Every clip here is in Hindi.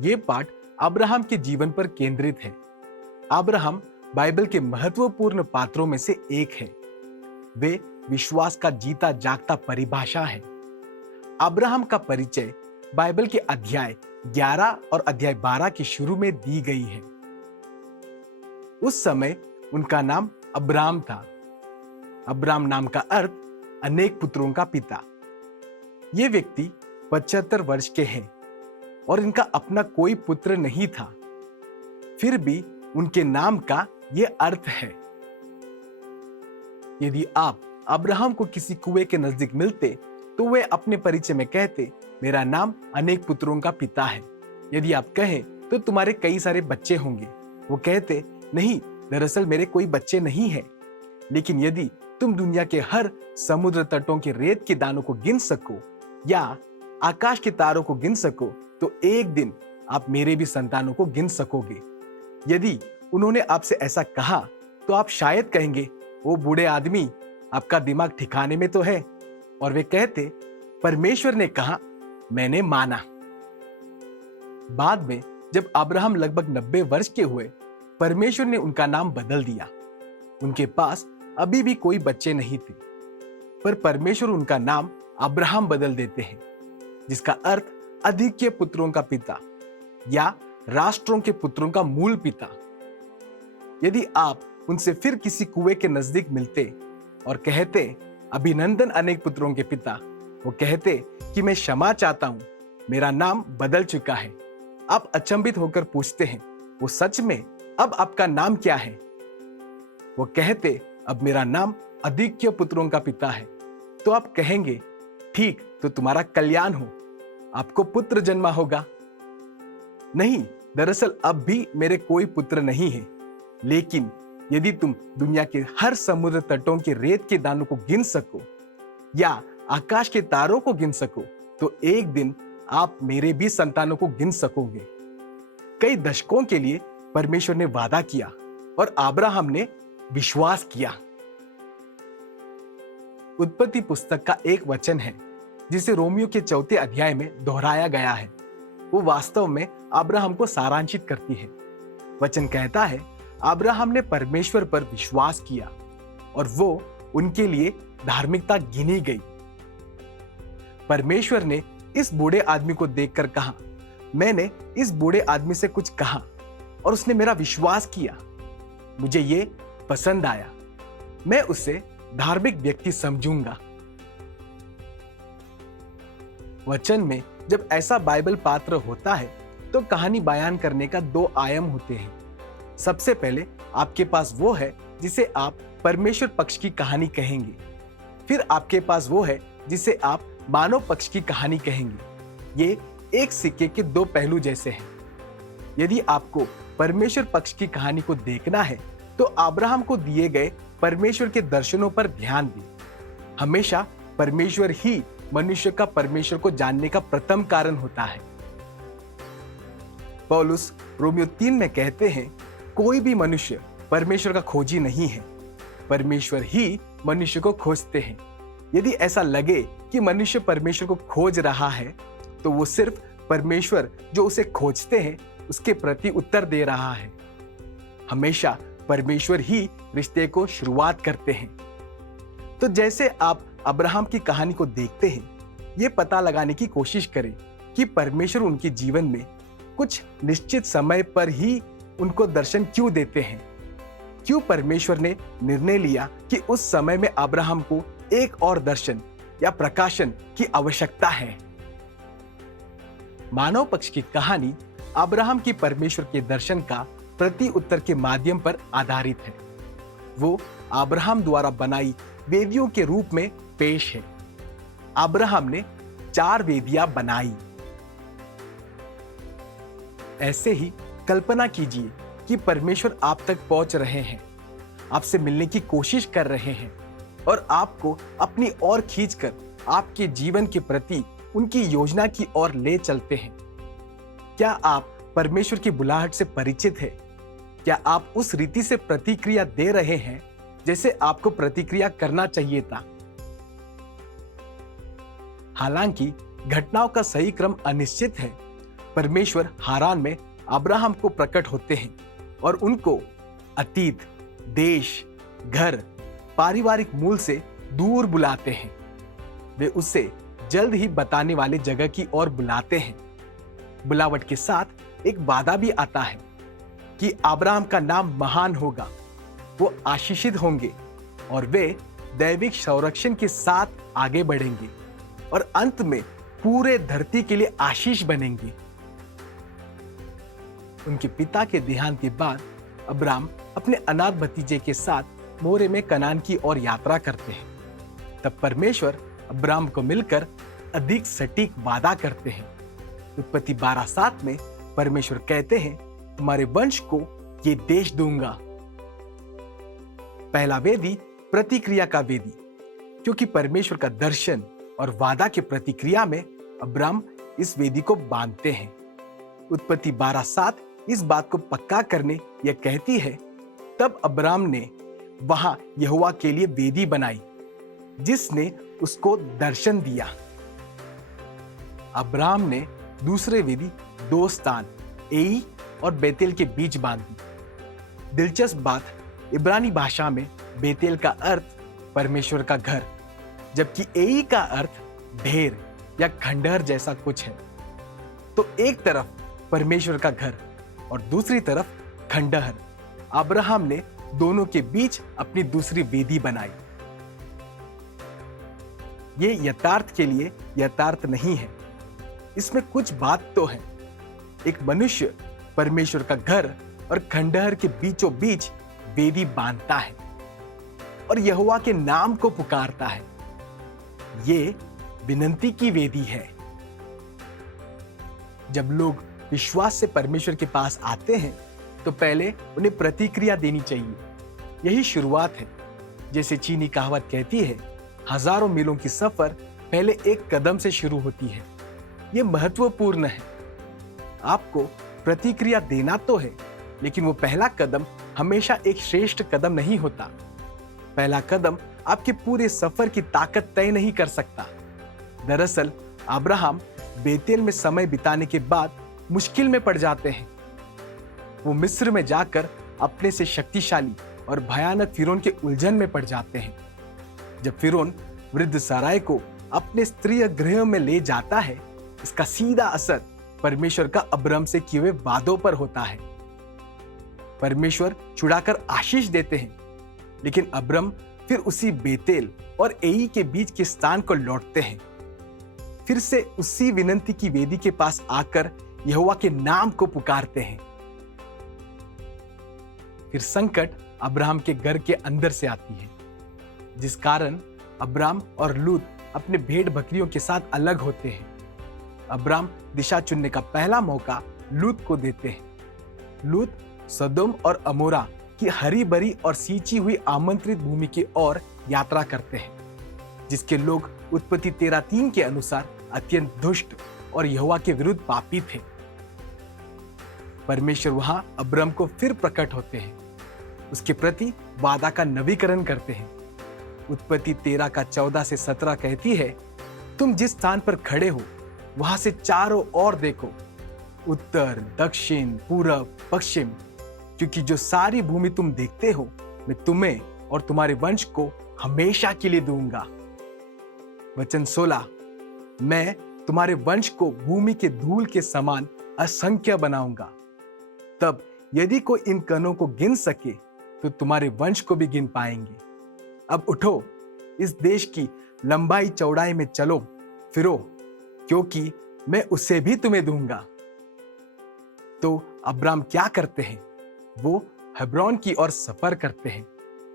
ये पाठ अब्राहम के जीवन पर केंद्रित है। अब्राहम बाइबल के महत्वपूर्ण पात्रों में से एक है। वे विश्वास का जीता जागता परिभाषा है। अब्राहम का परिचय बाइबल के अध्याय 11 और अध्याय 12 के शुरू में दी गई है। उस समय उनका नाम अब्राम था। अब्राम नाम का अर्थ अनेक पुत्रों का पिता। ये व्यक्ति 75 वर्ष के हैं और इनका अपना कोई पुत्र नहीं था। फिर भी उनके नाम का यह अर्थ है। यदि आप अब्राहम को किसी कुएं के नजदीक मिलते तो वे अपने परिचय में कहते, मेरा नाम अनेक पुत्रों का पिता है। यदि आप कहें तो तुम्हारे कई सारे बच्चे होंगे, वो कहते, नहीं, दरअसल मेरे कोई बच्चे नहीं हैं। लेकिन यदि तुम दुनिया के हर समुद्र तटों के रेत के दानों को गिन सको या आकाश के तारों को गिन सको तो एक दिन आप मेरे भी संतानों को गिन सकोगे। यदि उन्होंने आपसे ऐसा कहा तो आप शायद कहेंगे, ओ बूढ़े आदमी, आपका दिमाग ठिकाने में तो है। और वे कहते, परमेश्वर ने कहा, मैंने माना। बाद में जब अब्राहम लगभग 90 वर्ष के हुए, परमेश्वर ने उनका नाम बदल दिया। उनके पास अभी भी कोई बच्चे नहीं थे, पर परमेश्वर उनका नाम अब्राहम बदल देते हैं, जिसका अर्थ अधिक के पुत्रों का पिता या राष्ट्रों के पुत्रों का मूल पिता। यदि आप उनसे फिर किसी कुएं के नजदीक मिलते और कहते, अभिनंदन अनेक पुत्रों के पिता, वो कहते कि मैं क्षमा चाहता हूं, मेरा नाम बदल चुका है। आप अचंभित होकर पूछते हैं, वो सच में? अब आपका नाम क्या है? वो कहते, अब मेरा नाम अधिक पुत्रों का पिता है। तो आप कहेंगे, ठीक, तो तुम्हारा कल्याण हो, आपको पुत्र जन्मा होगा। नहीं, दरअसल अब भी मेरे कोई पुत्र नहीं है। लेकिन यदि तुम दुनिया के हर समुद्र तटों के रेत के दानों को गिन सको या आकाश के तारों को गिन सको तो एक दिन आप मेरे भी संतानों को गिन सकोगे। कई दशकों के लिए परमेश्वर ने वादा किया और अब्राहम ने विश्वास किया। उत्पत्ति पुस्तक का एक वचन है जिसे रोमियो के 4 अध्याय में दोहराया गया है। वो वास्तव में अब्राहम को सारांशित करती है। वचन कहता है, अब्राहम ने परमेश्वर पर विश्वास किया और वो उनके लिए धार्मिकता गिनी गई। परमेश्वर ने इस बूढ़े आदमी को देखकर कहा, मैंने इस बूढ़े आदमी से कुछ कहा और उसने मेरा विश्वास किया। मुझे ये पसंद आया, मैं उसे धार्मिक व्यक्ति समझूंगा। वचन में जब ऐसा बाइबल पात्र होता है तो कहानी बयान करने का 2 आयाम होते हैं। सबसे पहले आपके पास वो है जिसे आप परमेश्वर पक्ष की कहानी कहेंगे। फिर आपके पास वो है जिसे आप मानव पक्ष की कहानी कहेंगे। ये एक सिक्के के 2 पहलू जैसे हैं। यदि आपको परमेश्वर पक्ष की कहानी को देखना है तो अब्राहम को दिए गए परमेश्वर के दर्शनों पर ध्यान दें। हमेशा परमेश्वर ही मनुष्य का परमेश्वर को जानने का प्रथम कारण होता है। पौलुस रोमियो 3 में कहते हैं, कोई भी मनुष्य परमेश्वर का खोजी नहीं है, परमेश्वर ही मनुष्य को खोजते हैं। यदि ऐसा लगे कि मनुष्य परमेश्वर को खोज रहा है तो वो सिर्फ परमेश्वर जो उसे खोजते हैं उसके प्रति उत्तर दे रहा है। हमेशा परमेश्वर ही रिश्ते को शुरुआत करते हैं। तो जैसे आप अब्राहम की कहानी को देखते हैं, ये पता लगाने की कोशिश करें कि परमेश्वर उनके जीवन में कुछ निश्चित समय पर ही उनको दर्शन क्यों देते हैं। क्यों परमेश्वर ने निर्णय लिया कि उस समय में अब्राहम को एक और दर्शन या प्रकाशन की आवश्यकता है। मानव पक्ष की कहानी अब्राहम की परमेश्वर के दर्शन का प्रति उत्तर के माध्यम पर आधारित है। वो अब्राहम द्वारा बनाई वेदियों के रूप में पेश है। अब्राहम ने 4 वेदियां बनाई। ऐसे ही कल्पना कीजिए कि परमेश्वर आप तक पहुंच रहे हैं, आपसे मिलने की कोशिश कर रहे हैं और आपको अपनी ओर खींचकर आपके जीवन के प्रति उनकी योजना की ओर ले चलते हैं। क्या आप परमेश्वर की बुलाहट से परिचित हैं? क्या आप उस रीति से प्रतिक्रिया दे रहे हैं जैसे आपको प्रतिक्रिया करना चाहिए था? हालांकि घटनाओं का सही क्रम अनिश्चित है, परमेश्वर हारान में अब्राहम को प्रकट होते हैं और उनको अतीत, देश, घर, पारिवारिक मूल से दूर बुलाते हैं। वे उसे जल्द ही बताने वाले जगह की ओर बुलाते हैं। बुलावट के साथ एक वादा भी आता है कि अब्राहम का नाम महान होगा, वो आशीषित होंगे और वे दैविक संरक्षण के साथ आगे बढ़ेंगे और अंत में पूरे धरती के लिए आशीष बनेंगे। उनके पिता के देहांत के बाद अब्राहम अपने अनाथ भतीजे के साथ मोरे में कनान की ओर यात्रा करते हैं। तब परमेश्वर अब्राहम को मिलकर अधिक सटीक वादा करते हैं। उत्पत्ति 12:7 में परमेश्वर कहते हैं, तुम्हारे वंश को ये देश दूंगा। पहला वेदी प्रतिक्रिया का वेदी, क्योंकि परमेश्वर का दर्शन और वादा के प्रतिक्रिया में अब्राहम इस वेदी को बांधते हैं। उत्पत्ति 12:7 इस बात को पक्का करने यह कहती है, तब अब्राहम ने वहां यहोवा के लिए वेदी बनाई जिसने उसको दर्शन दिया। अब्राहम ने दूसरे वेदी दो स्थान एई और बेतेल के बीच बांधी। दिलचस्प बात, इब्रानी भाषा में बेतेल का अर्थ परमेश्वर का घर, जबकि एई का अर्थ ढेर या खंडहर जैसा कुछ है। तो एक तरफ परमेश्वर का घर और दूसरी तरफ खंडहर। अब्राहम ने दोनों के बीच अपनी दूसरी वेदी बनाई। ये यथार्थ के लिए यथार्थ नहीं है, इसमें कुछ बात तो है। एक मनुष्य परमेश्वर का घर और खंडहर के बीचों बीच वेदी बांधता है और यहोवा के नाम को पुकारता है। ये विनती की वेदी है। जब लोग विश्वास से परमेश्वर के पास आते हैं तो पहले उन्हें प्रतिक्रिया देनी चाहिए। यही शुरुआत है। जैसे चीनी कहावत कहती है, हजारों मीलों की सफर पहले एक कदम से शुरू होती है। यह महत्वपूर्ण है। आपको प्रतिक्रिया देना तो है, लेकिन वो पहला कदम हमेशा एक श्रेष्ठ कदम नहीं होता। पहला कदम आपके पूरे सफर की ताकत तय नहीं कर सकता। दरअसल अब्राहम बेतेल में समय बिताने के बाद मुश्किल में पड़ जाते हैं। वो मिस्र में जाकर अपने से शक्तिशाली और भयानक फिरौन के उलझन में पड़ जाते हैं। जब फिरौन वृद्ध साराय को अपने स्त्रीय गृह में ले जाता है, इसका सीधा असर परमेश्वर का अब्राहम से किए हुए वादों पर होता है। परमेश्वर छुड़ाकर आशीष देते हैं, लेकिन अब्राहम फिर उसी बेतेल और एई के बीच के स्थान को लौटते हैं। फिर से उसी विनती की वेदी के पास आकर यहोवा के नाम को पुकारते हैं। फिर संकट अब्राहम के घर के अंदर से आती है, जिस कारण अब्राहम और लूत अपने भेड़ बकरियों के साथ अलग होते हैं। अब्राहम दिशा चुनने का पहला मौका लूत को देते हैं। लूत सदोम और अमोरा की हरी भरी और सींची हुई आमंत्रित भूमि की ओर यात्रा करते हैं, जिसके लोग उत्पत्ति 13:3 के अनुसार अत्यंत दुष्ट और यहोवा के विरुद्ध पापी थे। परमेश्वर वहां अब्राहम को फिर प्रकट होते हैं, उसके प्रति वादा का नवीकरण करते हैं। उत्पत्ति 13:14-17 कहती है, तुम जिस स्थान पर खड़े हो वहां से चारों ओर देखो, उत्तर, दक्षिण, पूरब, पश्चिम, क्योंकि जो सारी भूमि तुम देखते हो मैं तुम्हें और तुम्हारे वंश को हमेशा के लिए दूंगा। वचन 16, मैं तुम्हारे वंश को भूमि के धूल के समान असंख्य बनाऊंगा। तब यदि कोई इन कणों को गिन सके तो तुम्हारे वंश को भी गिन पाएंगे। अब उठो, इस देश की लंबाई चौड़ाई में चलो फिरो, क्योंकि मैं उसे भी तुम्हें दूंगा। तो अब्राहम क्या करते हैं? वो हेब्रोन की ओर सफर करते हैं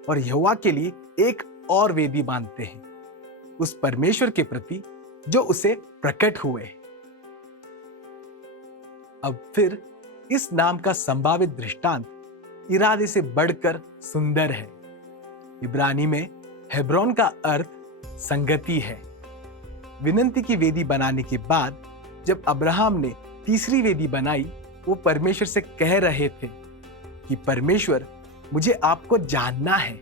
और यहोवा के लिए एक और वेदी बांधते हैं, उस परमेश्वर के प्रति जो उसे प्रकट हुए। अब फिर इस नाम का संभावित दृष्टांत इरादे से बढ़कर सुंदर है। इब्रानी में हेब्रोन का अर्थ संगति है। विनती की वेदी बनाने के बाद जब अब्राहम ने तीसरी वेदी बनाई, वो परमेश्वर से कह रहे थे कि परमेश्वर, मुझे आपको जानना है।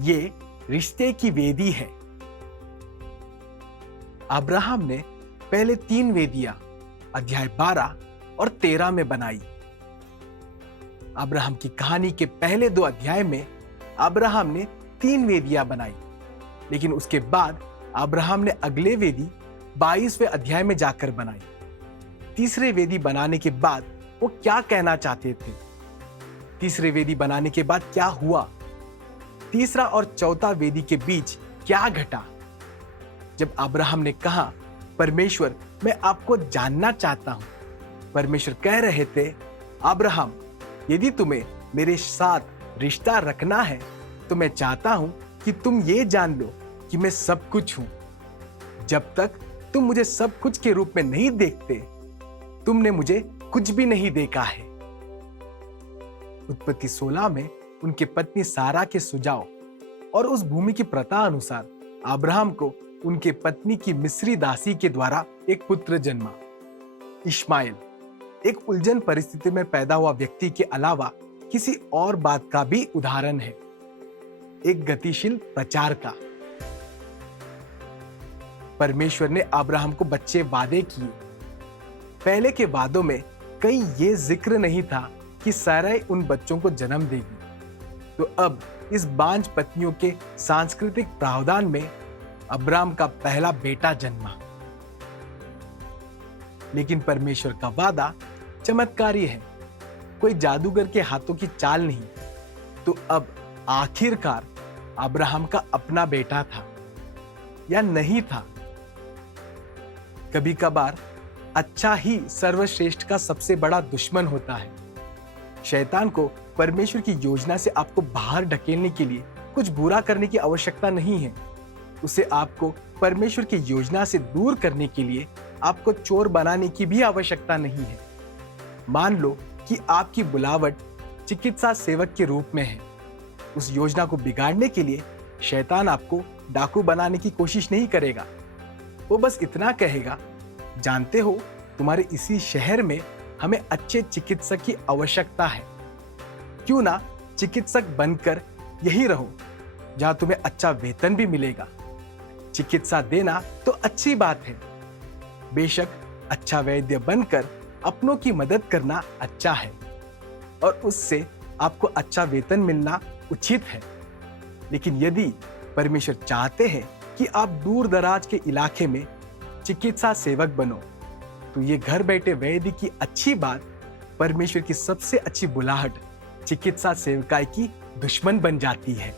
ये रिश्ते की वेदी है। अब्राहम ने पहले 3 वेदियां अध्याय 12 और 13 में बनाई। अब्राहम की कहानी के पहले 2 अध्याय में अब्राहम ने 3 वेदियां बनाई, लेकिन उसके बाद अब्राहम ने अगले वेदी 22वें अध्याय में जाकर बनाई। तीसरे वेदी बनाने के बाद वो क्या कहना चाहते थे? तीसरे वेदी बनाने के बाद क्या हुआ? तीसरा और चौथा वेदी के बीच क्या घटा? जब अब्राहम ने कहा, परमेश्वर मैं आपको जानना चाहता हूं, परमेश्वर कह रहे थे, अब्राहम यदि तुम्हें मेरे साथ रिश्ता रखना है तो मैं चाहता हूं कि तुम ये जान लो कि मैं सब कुछ हूं। जब तक तुम मुझे सब कुछ के रूप में नहीं देखते, तुमने मुझे कुछ भी नहीं देखा है। उत्पत्ति 16 में उनके पत्नी सारा के सुझाव और उस भूमि की प्रथा अनुसार अब्राहम को उनके पत्नी की मिस्री दासी के द्वारा एक पुत्र जन्मा, इश्माएल। एक उलझन परिस्थिति में पैदा हुआ व्यक्ति के अलावा किसी और बात का भी उदाहरण है, एक गतिशील प्रचार का। परमेश्वर ने अब्राहम को बच्चे वादे किए। पहले के वादों में कहीं ये जिक्र नहीं था कि साराई उन बच्चों को जन्म देगी। तो अब इस बांझ पत्नियों के सांस्कृतिक प्रावधान में अब्राहम का पहला बेटा जन्मा। लेकिन परमेश्वर का वादा चमत्कारी है, कोई जादूगर के हाथों की चाल नहीं। तो अब आखिरकार अब्राहम का अपना बेटा था या नहीं था? कभी कभार अच्छा ही सर्वश्रेष्ठ का सबसे बड़ा दुश्मन होता है। शैतान को परमेश्वर की योजना से आपको बाहर ढकेलने के लिए कुछ बुरा करने की आवश्यकता नहीं है। उसे आपको परमेश्वर की योजना से दूर करने के लिए आपको चोर बनाने की भी आवश्यकता नहीं है। मान लो कि आपकी बुलावट चिकित्सा सेवक के रूप में है। उस योजना को बिगाड़ने के लिए शैतान आपको डाकू बनाने की कोशिश नहीं करेगा। वो बस इतना कहेगा, जानते हो तुम्हारे इसी शहर में हमें अच्छे चिकित्सक की आवश्यकता है, क्यों ना चिकित्सक बनकर यही रहो जहां तुम्हें अच्छा वेतन भी मिलेगा। चिकित्सा देना तो अच्छी बात है, बेशक अच्छा वैद्य बनकर अपनों की मदद करना अच्छा है और उससे आपको अच्छा वेतन मिलना उचित है। लेकिन यदि परमेश्वर चाहते हैं कि आप दूर दराज के इलाके में चिकित्सा सेवक बनो, तो ये घर बैठे वैद्य की अच्छी बात परमेश्वर की सबसे अच्छी बुलाहट चिकित्सा सेवकाई की दुश्मन बन जाती है।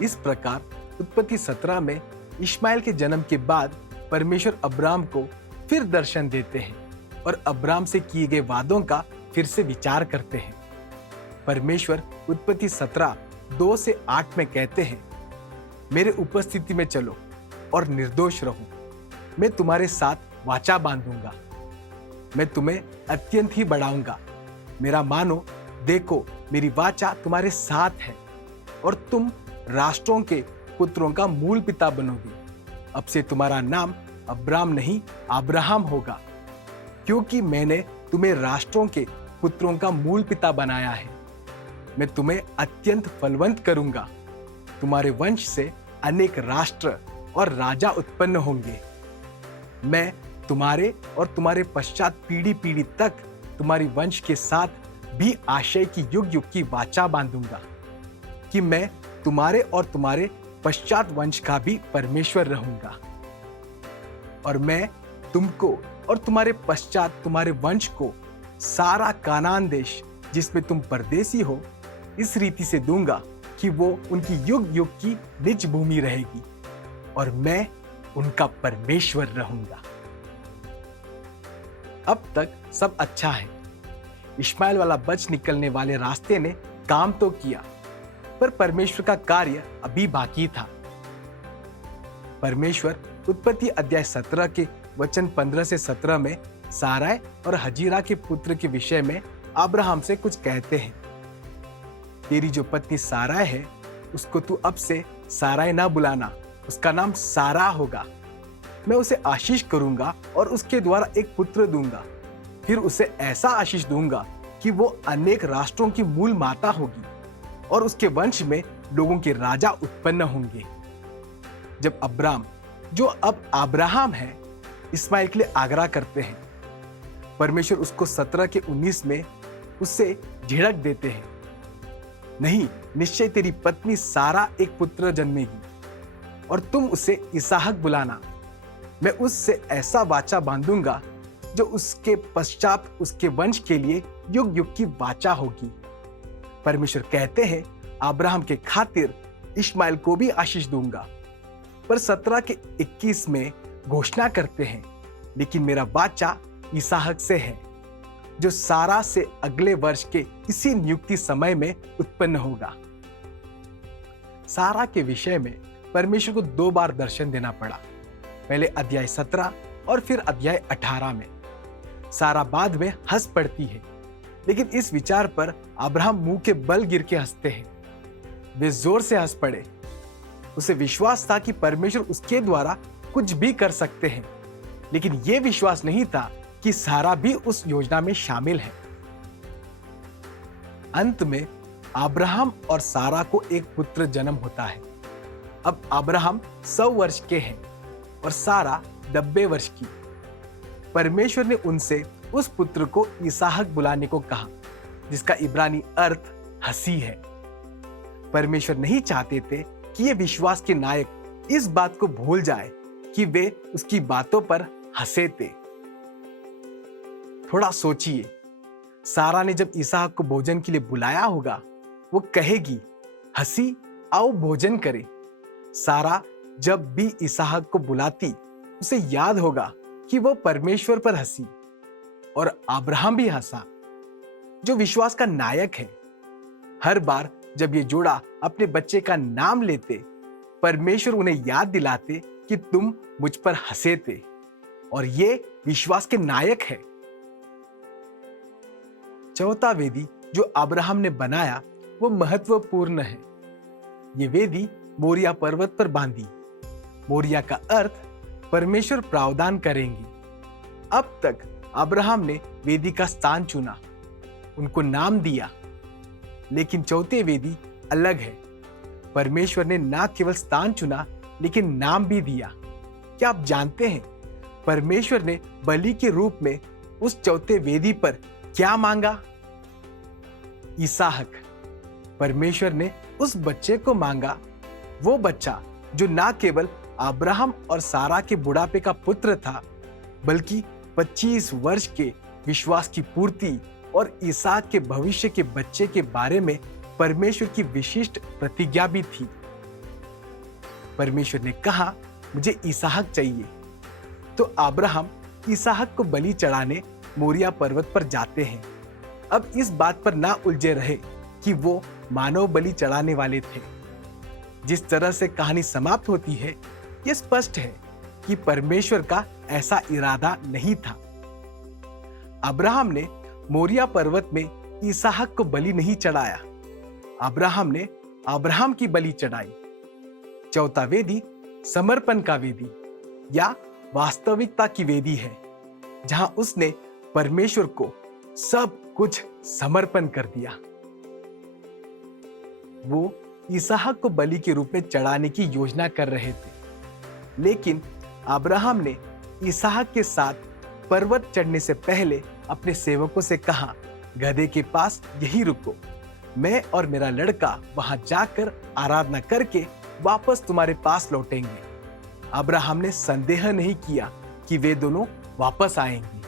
इस प्रकार उत्पत्ति 17 में इश्माएल के जन्म के बाद परमेश्वर अब्राम को फिर दर्शन देते हैं और अब्राम से किए गए वादों का फिर से विचार करते हैं। परमेश्वर उत्पत्ति 17:2 से 8 में कहते हैं, मेरे उपस्थिति में चलो और निर्दोष रहो, मैं तुम्हारे साथ वाचा बांधूंगा, मैं तुम्हें अत्यंत ही बढ़ाऊंगा। मेरा मानो, देखो मेरी वाचा तुम्हारे साथ है और तुम राष्ट्रों के पुत्रों का मूल पिता बनोगे। अब से तुम्हारा नाम अब्राम नहीं अब्राहम होगा, क्योंकि मैंने तुम्हें राष्ट्रों के पुत्रों का मूल पिता बनाया है। मैं तुम्हें अत्यंत फलवंत करूंगा, तुम्हारे वंश से अनेक राष्ट्र और राजा उत्पन्न होंगे। मैं तुम्हारे और तुम्हारे पश्चात पीढ़ी पीढ़ी तक तुम्हारी वंश के साथ भी आशय की युग युग की वाचा बांधूंगा कि मैं तुम्हारे और तुम्हारे पश्चात वंश का भी परमेश्वर रहूंगा। और मैं तुमको और तुम्हारे पश्चात तुम्हारे वंश को सारा कानान देश जिसमें तुम परदेसी हो इस रीति से दूंगा कि वो उनकी युग युग की निज भूमि रहेगी और मैं उनका परमेश्वर रहूंगा। अब तक सब अच्छा है। इश्माएल वाला बच निकलने वाले रास्ते ने काम तो किया, पर परमेश्वर का कार्य अभी बाकी था। परमेश्वर उत्पत्ति अध्याय 17 के वचन 15 से 17 में साराय और हजीरा के पुत्र के विषय में अब्राहम से कुछ कहते हैं। तेरी जो पत्नी साराय है उसको तू अब से साराय ना बुलाना, उसका नाम सारा होगा। मैं उसे आशीष करूंगा और उसके द्वारा एक पुत्र दूंगा। फिर उसे ऐसा आशीष दूंगा कि वो अनेक राष्ट्रों की मूल माता होगी और उसके वंश में लोगों के राजा उत्पन्न होंगे। जब अब्राम, जो अब अब्राहम है, इस्माइल के लिए आग्रह करते हैं। परमेश्वर उसको 17 के 19 में उससे झिड़क देते हैं, नहीं, निश्चय तेरी पत्नी सारा एक पुत्र जन्मेगी और तुम उसे इसहाक बुलाना। मैं उससे ऐसा वाचा बांधूंगा जो उसके पश्चात उसके वंश के लिए युग युग की वाचा होगी। परमेश्वर कहते हैं, अब्राहम के खातिर इश्माइल को भी आशीष दूंगा। पर 17 के 21 में घोषणा करते हैं, लेकिन मेरा वाचा इसहाक से है, जो सारा से अगले वर्ष के इसी नियुक्ति समय में उत्पन्न होगा। सारा के विषय में परमेश्वर को 2 बार दर्शन देना पड़ा, पहले अध्याय 17 और फिर अध्याय 18 में। सारा बाद में हंस पड़ती है, लेकिन इस विचार पर अब्राहम मुंह के बल गिर के हंसते हैं। वे जोर से हंस पड़े। उसे विश्वास था कि परमेश्वर उसके द्वारा कुछ भी कर सकते हैं, लेकिन यह विश्वास नहीं था कि सारा भी उस योजना में शामिल है। अंत में अब्राहम और सारा को एक पुत्र जन्म होता है। अब अब्राहम 100 वर्ष के हैं और सारा 90 वर्ष की। परमेश्वर ने उनसे उस पुत्र को इसहाक बुलाने को कहा, जिसका इब्रानी अर्थ हंसी है। परमेश्वर नहीं चाहते थे कि ये विश्वास के नायक इस बात को भूल जाए कि वे उसकी बातों पर हंसे थे। थोड़ा सोचिए, सारा ने जब इसहाक को भोजन के लिए बुलाया होगा, वो कहेगी, हंसी, आओ भोजन करें। सारा जब भी इसहाक को बुलाती, उसे याद होगा कि वो परमेश्वर पर हंसी, और अब्राहम भी हंसा, जो विश्वास का नायक है। हर बार जब ये जोड़ा अपने बच्चे का नाम लेते, परमेश्वर उन्हें याद दिलाते कि तुम मुझ पर हंसे थे, और ये विश्वास के नायक है। चौथा वेदी जो अब्राहम ने बनाया वो महत्वपूर्ण है। ये वेदी मोरिया पर्वत पर बांधी। मोरिया का अर्थ परमेश्वर प्रावधान करेंगे। अब तक अब्राहम ने वेदी का स्थान चुना, उनको नाम दिया, लेकिन चौथे वेदी अलग है। परमेश्वर ने ना केवल स्थान चुना, लेकिन नाम भी दिया। क्या आप जानते हैं परमेश्वर ने बलि के रूप में उस चौथे वेदी पर क्या मांगा? इसहाक। परमेश्वर ने उस बच्चे को मांगा, वो बच्चा जो ना केवल अब्राहम और सारा के बुढ़ापे का पुत्र था, बल्कि 25 वर्ष के विश्वास की पूर्ति और इसहाक के भविष्य के बच्चे के बारे में परमेश्वर की विशिष्ट प्रतिज्ञा भी थी। परमेश्वर ने कहा, मुझे इसहाक चाहिए। तो अब्राहम इसहाक को बलि चढ़ाने मोरिया पर्वत पर जाते हैं। अब इस बात पर ना उलझे रहे कि वो मानव बलि चढ़ाने वाले थे। जिस तरह से कहानी समाप्त होती है, यह स्पष्ट है कि परमेश्वर का ऐसा इरादा नहीं था। अब्राहम ने मोरिया पर्वत में इसहाक को बलि नहीं चढ़ाया, अब्राहम ने अब्राहम की बलि चढ़ाई। चौथा वेदी समर्पण का वेदी या वास्तविकता की वेदी है, जहां उसने परमेश्वर को सब कुछ समर्पण कर दिया। वो इसहाक को बलि के रूप में चढ़ाने की योजना कर रहे थे, लेकिन अब्राहम ने इसहाक के साथ पर्वत चढ़ने से पहले अपने सेवकों से कहा, गधे के पास यहीं रुको, मैं और मेरा लड़का वहां जाकर आराधना करके वापस तुम्हारे पास लौटेंगे। अब्राहम ने संदेह नहीं किया कि वे दोनों वापस आएंगे।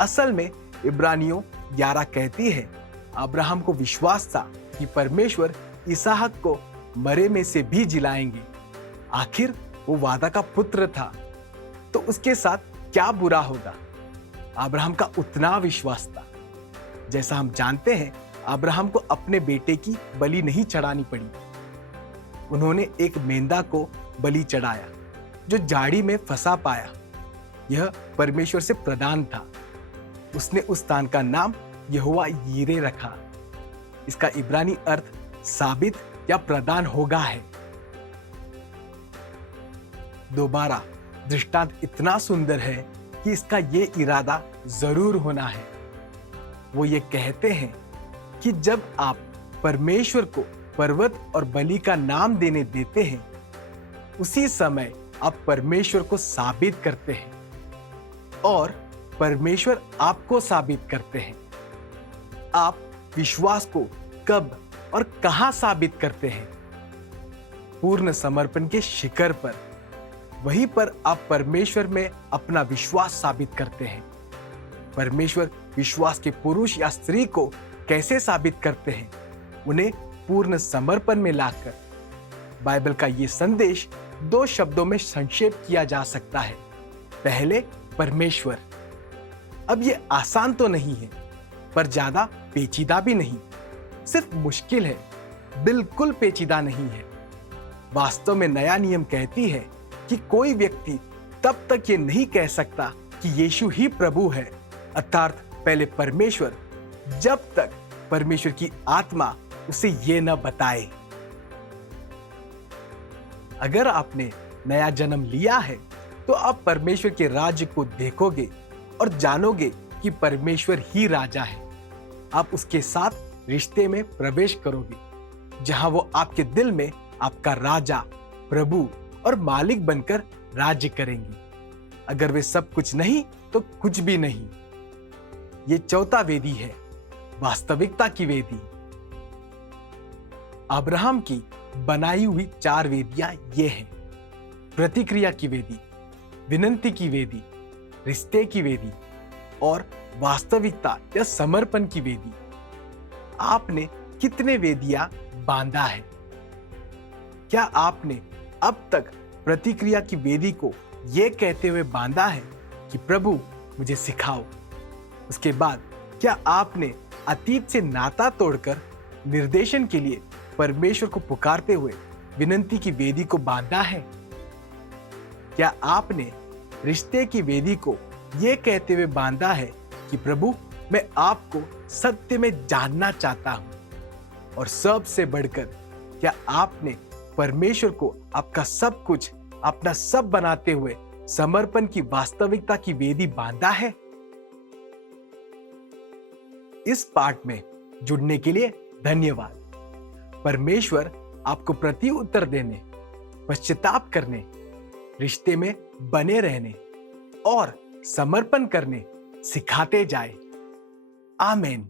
असल में इब्रानियों 11 कहती है, अब्राहम को विश्वास था कि परमेश्वर इसहाक को मरे में से भी जिलाएंगे। आखिर वो वादा का पुत्र था, तो उसके साथ क्या बुरा होगा? अब्राहम का उतना विश्वास था। जैसा हम जानते हैं, अब्राहम को अपने बेटे की बलि नहीं चढ़ानी पड़ी। उन्होंने एक मेंढा को बलि चढ़ाया जो झाड़ी में फंसा पाया। यह परमेश्वर से प्रदान था। उसने उस स्थान का नाम यहोवा यीरे रखा। इसका इब्रानी अर्थ साबित या प्रदान होगा है। दोबारा दृष्टांत इतना सुंदर है कि इसका ये इरादा जरूर होना है। वो ये कहते हैं कि जब आप परमेश्वर को पर्वत और बलि का नाम देने देते हैं, उसी समय आप परमेश्वर को साबित करते हैं और परमेश्वर आपको साबित करते हैं। आप विश्वास को कब और कहां साबित करते हैं? पूर्ण समर्पण के शिखर पर। वहीं पर आप परमेश्वर में अपना विश्वास साबित करते हैं। परमेश्वर विश्वास के पुरुष या स्त्री को कैसे साबित करते हैं? उन्हें पूर्ण समर्पण में लाकर। बाइबल का ये संदेश 2 शब्दों में संक्षेप किया जा सकता है। पहले, परमेश्वर। अब ये आसान तो नहीं है, पर ज्यादा पेचीदा भी नहीं। सिर्फ मुश्किल है, बिल्कुल पेचीदा नहीं है। वास्तव में नया नियम कहती है कि कोई व्यक्ति तब तक ये नहीं कह सकता कि यीशु ही प्रभु है, अर्थात पहले परमेश्वर, जब तक परमेश्वर की आत्मा उसे ये न बताए। अगर आपने नया जन्म लिया है तो आप परमेश्वर के राज्य को देखोगे और जानोगे कि परमेश्वर ही राजा है। आप उसके साथ रिश्ते में प्रवेश करोगे, जहां वो आपके दिल में आपका राजा, प्रभु और मालिक बनकर राज्य करेंगे। अगर वे सब कुछ नहीं तो कुछ भी नहीं। ये चौथा वेदी है, वास्तविकता की वेदी। अब्राहम की बनाई हुई 4 वेदियां ये हैं: प्रतिक्रिया की वेदी, विनंती की वेदी, रिश्ते की वेदी और वास्तविकता या समर्पण की वेदी। आपने कितने वेदियां बांधा है? क्या आपने अब तक प्रतिक्रिया की वेदी को यह कहते हुए बांधा है कि प्रभु मुझे सिखाओ? उसके बाद क्या आपने अतीत से नाता तोड़कर निर्देशन के लिए परमेश्वर को पुकारते हुए विनंती की वेदी को बांधा है? क्या आपने रिश्ते की वेदी को यह कहते हुए बांधा है कि प्रभु मैं आपको सत्य में जानना चाहता हूं? और सबसे बढ़कर क्या आपने परमेश्वर को आपका सब कुछ, अपना सब बनाते हुए समर्पण की वास्तविकता की वेदी बांधा है? इस पाठ में जुड़ने के लिए धन्यवाद। परमेश्वर आपको प्रति उत्तर देने, पश्चाताप करने, रिश्ते में बने रहने और समर्पण करने सिखाते जाए। आमीन।